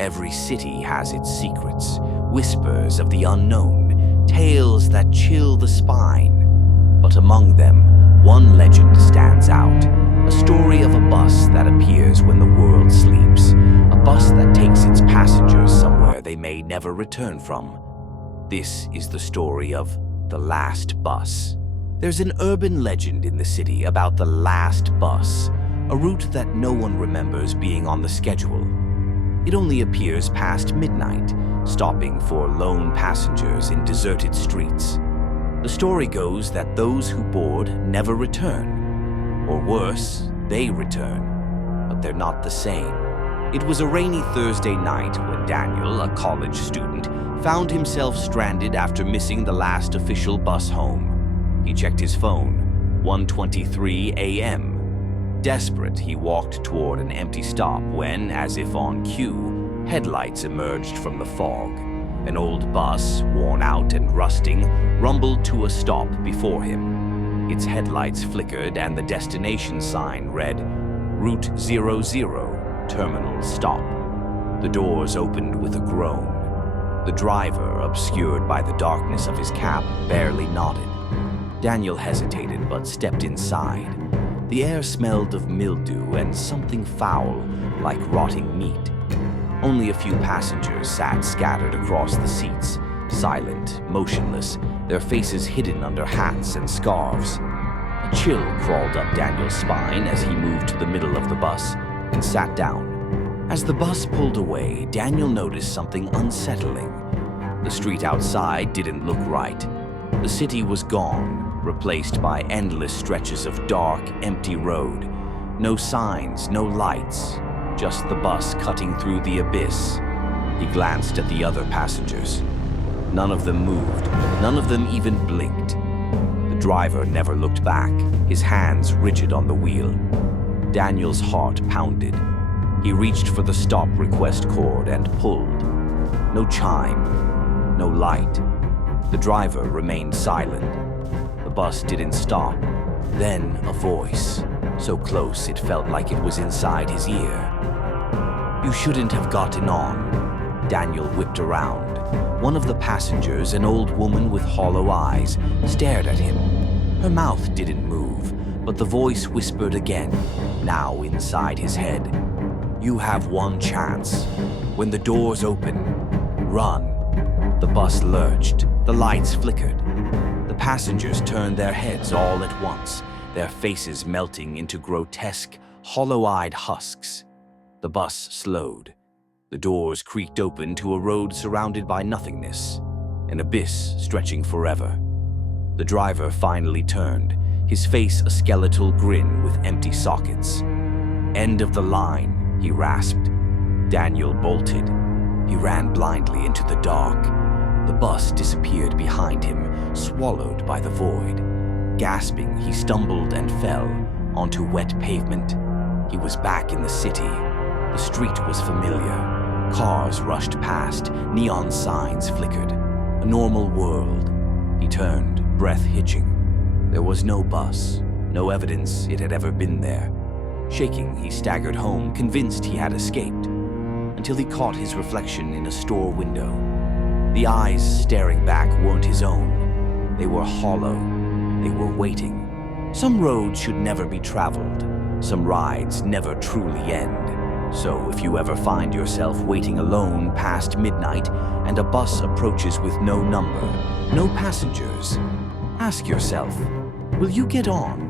Every city has its secrets, whispers of the unknown, tales that chill the spine. But among them, one legend stands out. A story of a bus that appears when the world sleeps. A bus that takes its passengers somewhere they may never return from. This is the story of the last bus. There's an urban legend in the city about the last bus, a route that no one remembers being on the schedule. It only appears past midnight, stopping for lone passengers in deserted streets. The story goes that those who board never return. Or worse, they return, but they're not the same. It was a rainy Thursday night when Daniel, a college student, found himself stranded after missing the last official bus home. He checked his phone, 1:23 a.m. Desperate, he walked toward an empty stop when, as if on cue, headlights emerged from the fog. An old bus, worn out and rusting, rumbled to a stop before him. Its headlights flickered and the destination sign read, Route 00, Terminal Stop. The doors opened with a groan. The driver, obscured by the darkness of his cap, barely nodded. Daniel hesitated but stepped inside. The air smelled of mildew and something foul, like rotting meat. Only a few passengers sat scattered across the seats, silent, motionless, their faces hidden under hats and scarves. A chill crawled up Daniel's spine as he moved to the middle of the bus and sat down. As the bus pulled away, Daniel noticed something unsettling. The street outside didn't look right. The city was gone, replaced by endless stretches of dark, empty road. No signs, no lights, just the bus cutting through the abyss. He glanced at the other passengers. None of them moved, none of them even blinked. The driver never looked back, his hands rigid on the wheel. Daniel's heart pounded. He reached for the stop request cord and pulled. No chime, no light. The driver remained silent. The bus didn't stop. Then a voice, so close it felt like it was inside his ear. "You shouldn't have gotten on." Daniel whipped around. One of the passengers, an old woman with hollow eyes, stared at him. Her mouth didn't move, but the voice whispered again, now inside his head. "You have one chance. When the doors open, run." The bus lurched. The lights flickered. The passengers turned their heads all at once, their faces melting into grotesque, hollow-eyed husks. The bus slowed. The doors creaked open to a road surrounded by nothingness, an abyss stretching forever. The driver finally turned, his face a skeletal grin with empty sockets. "End of the line," he rasped. Daniel bolted. He ran blindly into the dark. The bus disappeared behind him, swallowed by the void. Gasping, he stumbled and fell onto wet pavement. He was back in the city. The street was familiar. Cars rushed past, neon signs flickered. A normal world. He turned, breath hitching. There was no bus, no evidence it had ever been there. Shaking, he staggered home, convinced he had escaped, until he caught his reflection in a store window. The eyes staring back weren't his own. They were hollow. They were waiting. Some roads should never be traveled. Some rides never truly end. So if you ever find yourself waiting alone past midnight and a bus approaches with no number, no passengers, ask yourself, will you get on?